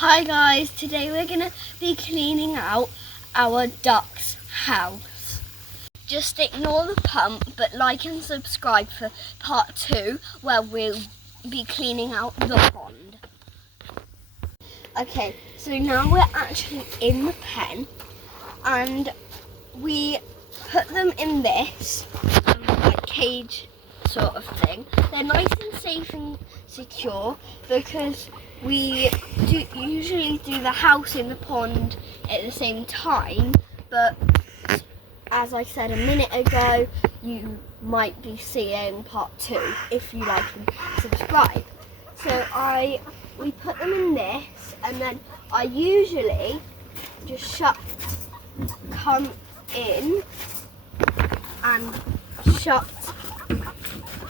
Hi guys, today we're going to be cleaning out our duck's house. Just ignore the pump, but like and subscribe for part 2 where we'll be cleaning out the pond. Okay, so now we're actually in the pen and we put them in this like cage sort of thing. They're nice and safe and secure because we usually do the house in the pond at the same time, but as I said a minute ago, you might be seeing part 2 if you like and subscribe. So we put them in this, and then I usually just come in and shut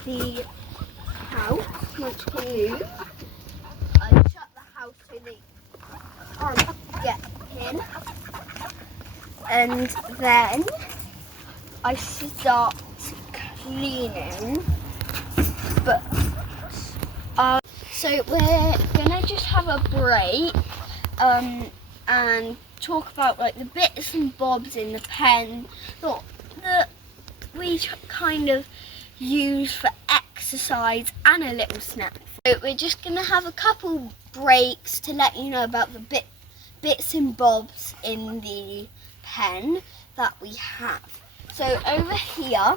the house. Munchkin, I shut the house so they can't get in, and then I start cleaning. But so we're gonna just have a break and talk about like the bits and bobs in the pen that we kind of use for exercise and a little snack. So we're just gonna have a couple breaks to let you know about the bits and bobs in the pen that we have. So over here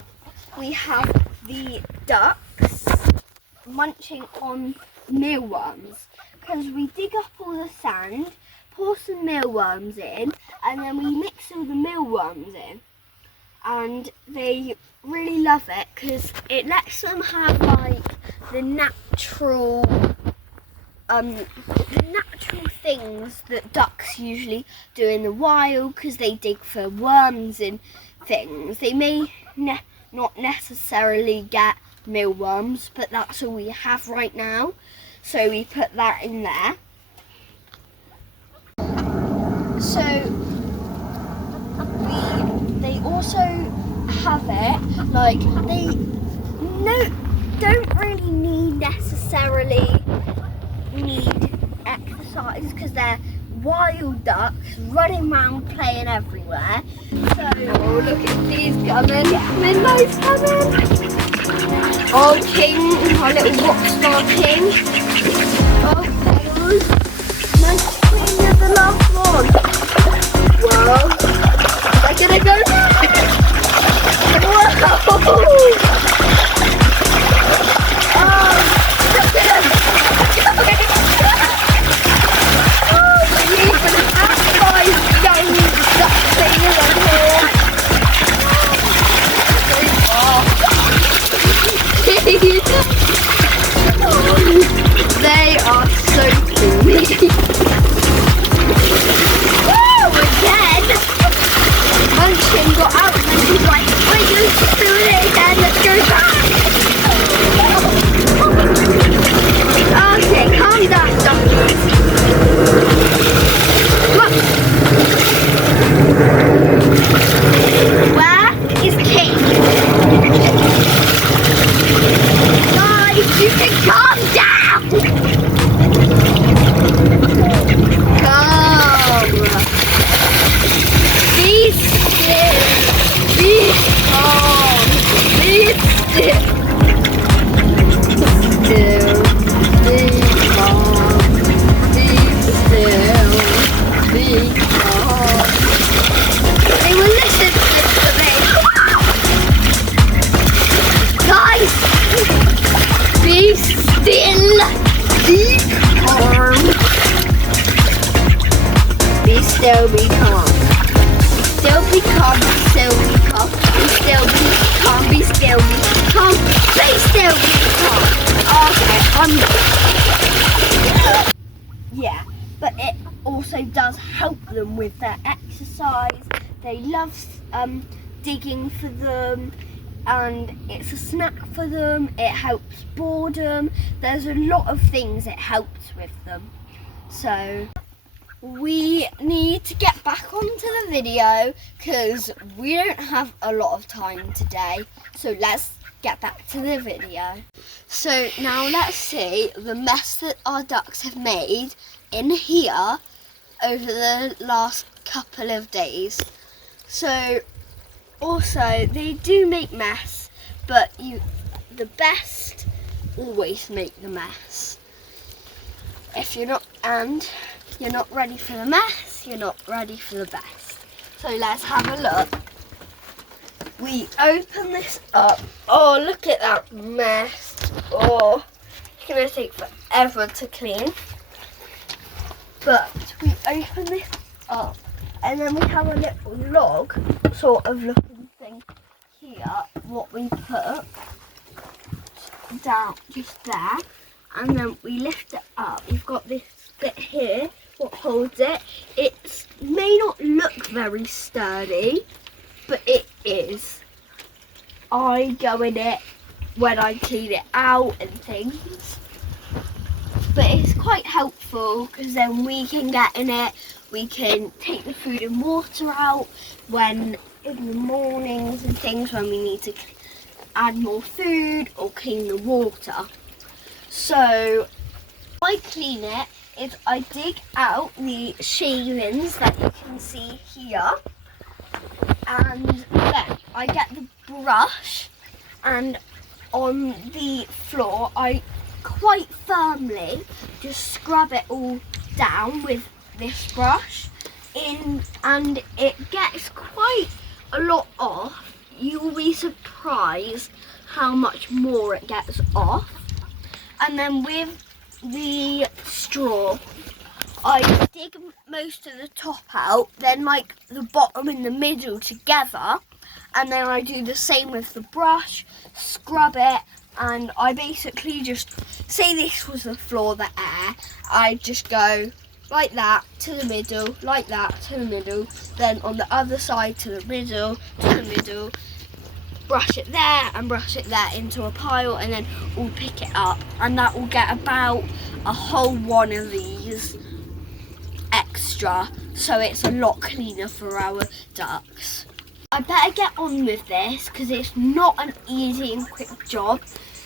we have the ducks munching on mealworms, because we dig up all the sand, pour some mealworms in, and then we mix all the mealworms in, and they really love it because it lets them have like the natural things that ducks usually do in the wild, because they dig for worms and things. They may not necessarily get mealworms, but that's all we have right now, so we put that in there. So they also have it like they don't really necessarily need exercise because they're wild ducks running around playing everywhere. So look at these coming. Midnight's coming. Oh, King, our little rock star King. Oh, Tails. Munchkin is the last one. Whoa. They're gonna go now. Whoa. They are so cool. Woo! Again! Munchkin got out and then he's like, wait, let's do it again, let's go back! Okay, calm down, duckies. Where is King? Guys, you can calm down! Calm. Be still. Be calm. Be still. Still. Be calm. Be still. Be calm. They will listen to me. Guys! Be still. Be calm. Be still, be calm. Still be calm, still be calm. Be still, be calm, be still, be calm. Be still, be calm. Okay, yeah, but it also does help them with their exercise. They love digging for them, and it's a snack for them. It helps boredom. There's a lot of things it helps with them. So we need to get back onto the video because we don't have a lot of time today. So let's get back to the video. So now let's see the mess that our ducks have made in here over the last couple of days. So also they do make mess, but the best always make the mess. If you're not ready for the mess, you're not ready for the best. So let's have a look. We open this up. Oh, look at that mess. Oh, it's gonna take forever to clean. But we open this up and then we have a little log sort of looking thing here, what we put down just there, and then we lift it up. We've got this bit here what holds it. It may not look very sturdy, but it is. I go in it when I clean it out and things. But it's quite helpful because then we can get in it, we can take the food and water out when in the mornings and things when we need to add more food or clean the water. So I clean it is I dig out the shavings that you can see here, and then I get the brush, and on the floor I quite firmly just scrub it all down with this brush and it gets quite a lot off. You'll be surprised how much more it gets off. And then with the straw, I dig most of the top out, then like the bottom and the middle together, and then I do the same with the brush, scrub it, and I basically just, say this was the floor, the air, I just go like that to the middle, like that to the middle, then on the other side to the middle, brush it there and brush it there into a pile, and then we'll pick it up, and that will get about a whole one of these extra, so it's a lot cleaner for our ducks. I better get on with this because it's not an easy and quick job.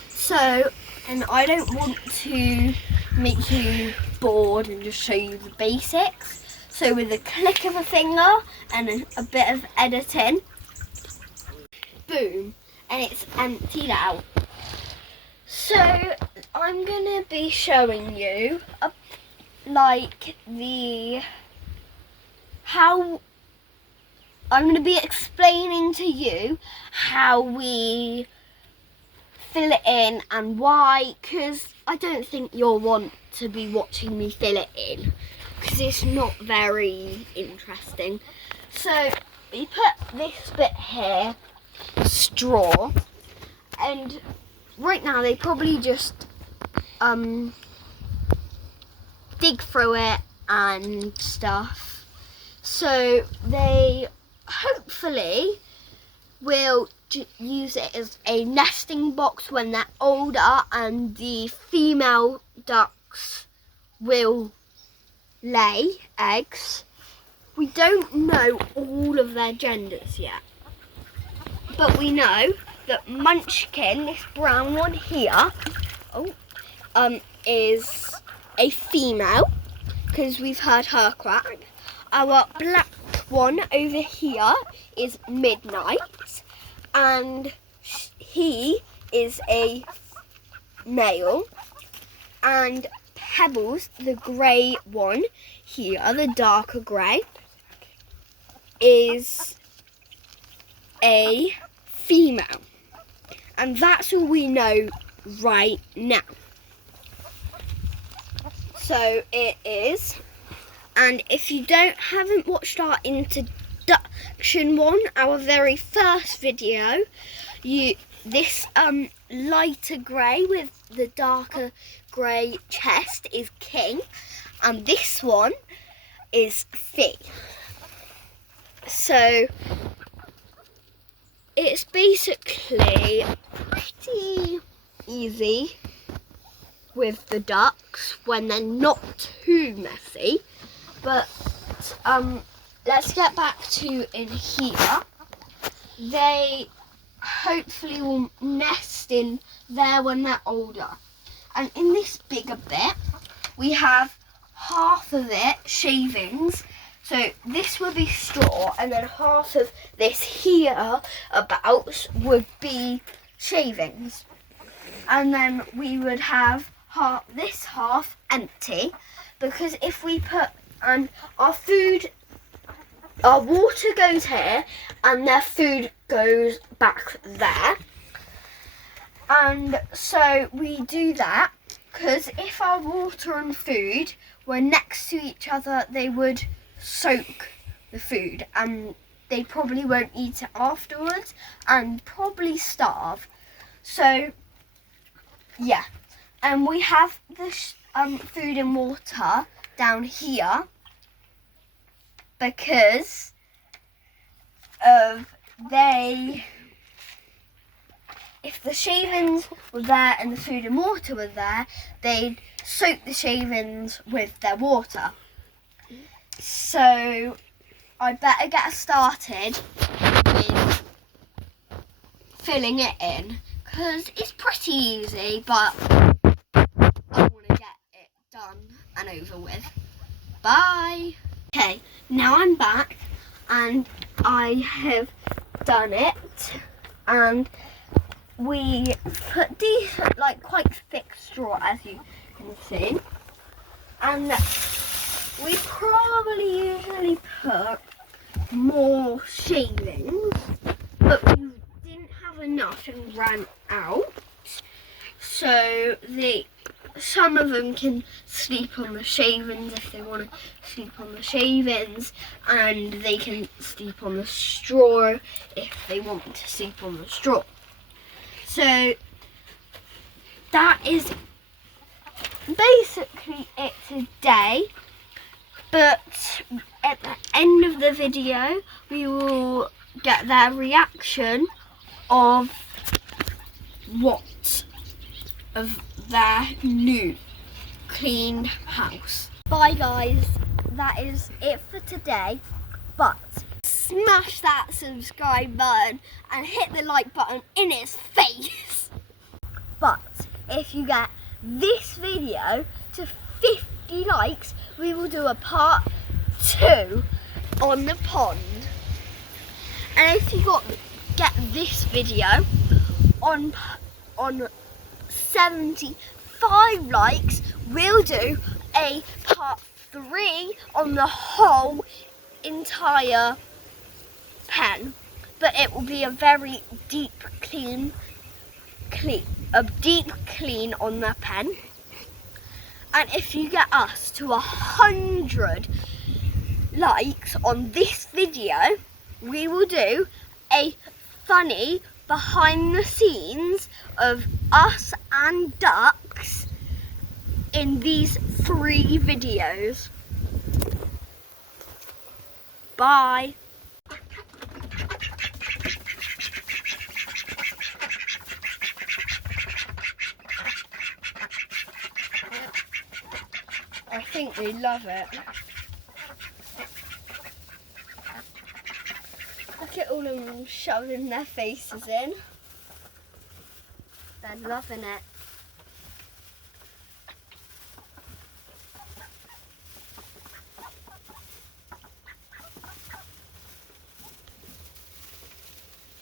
So, and I don't want to make you bored and just show you the basics. So with a click of a finger and a bit of editing, boom, and it's emptied out. So I'm gonna be showing you I'm going to be explaining to you how we fill it in and why, because I don't think you'll want to be watching me fill it in because it's not very interesting. So we put this bit here, straw, and right now they probably just dig through it and stuff. So they hopefully will use it as a nesting box when they're older, and the female ducks will lay eggs. We don't know all of their genders yet, but we know that Munchkin, this brown one here, is a female because we've heard her quack. Our black one over here is Midnight, and he is a male. And Pebbles, the grey one here, the darker grey, is a female. And that's all we know right now. So it is. And if you haven't watched our introduction one, our very first video, this lighter grey with the darker grey chest is King, and this one is Fee. So it's basically pretty easy with the ducks when they're not too messy. But let's get back to in here. They hopefully will nest in there when they're older. And in this bigger bit, we have half of it shavings. So this would be straw, and then half of this here about would be shavings. And then we would have this half empty, because if we put our food, our water goes here and their food goes back there. And so we do that because if our water and food were next to each other, they would soak the food and they probably won't eat it afterwards and probably starve. So yeah, and we have the food and water down here because of if the shavings were there and the food and water were there, they'd soak the shavings with their water. So I better get started with filling it in because it's pretty easy, but I want to get it done and over with. Bye. Okay, now I'm back and I have done it, and we put these like quite thick straw, as you can see, and we probably usually put more shavings, but we didn't have enough and ran out, so some of them can sleep on the shavings if they want to sleep on the shavings, and they can sleep on the straw if they want to sleep on the straw. So that is basically it today, but at the end of the video we will get their reaction of their new cleaned house. Bye guys, that is it for today, but smash that subscribe button and hit the like button in its face. But if you get this video to 50 likes, we will do a part 2 on the pond. And if you get this video on 75 likes, we'll do a part 3 on the whole entire pen, but it will be a very deep clean on the pen. And if you get us to 100 likes on this video, we will do a funny behind the scenes of us and ducks in these 3 videos. Bye. I think they love it. Look at all of them shoving their faces in. They're loving it.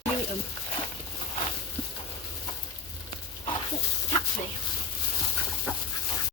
Meet them.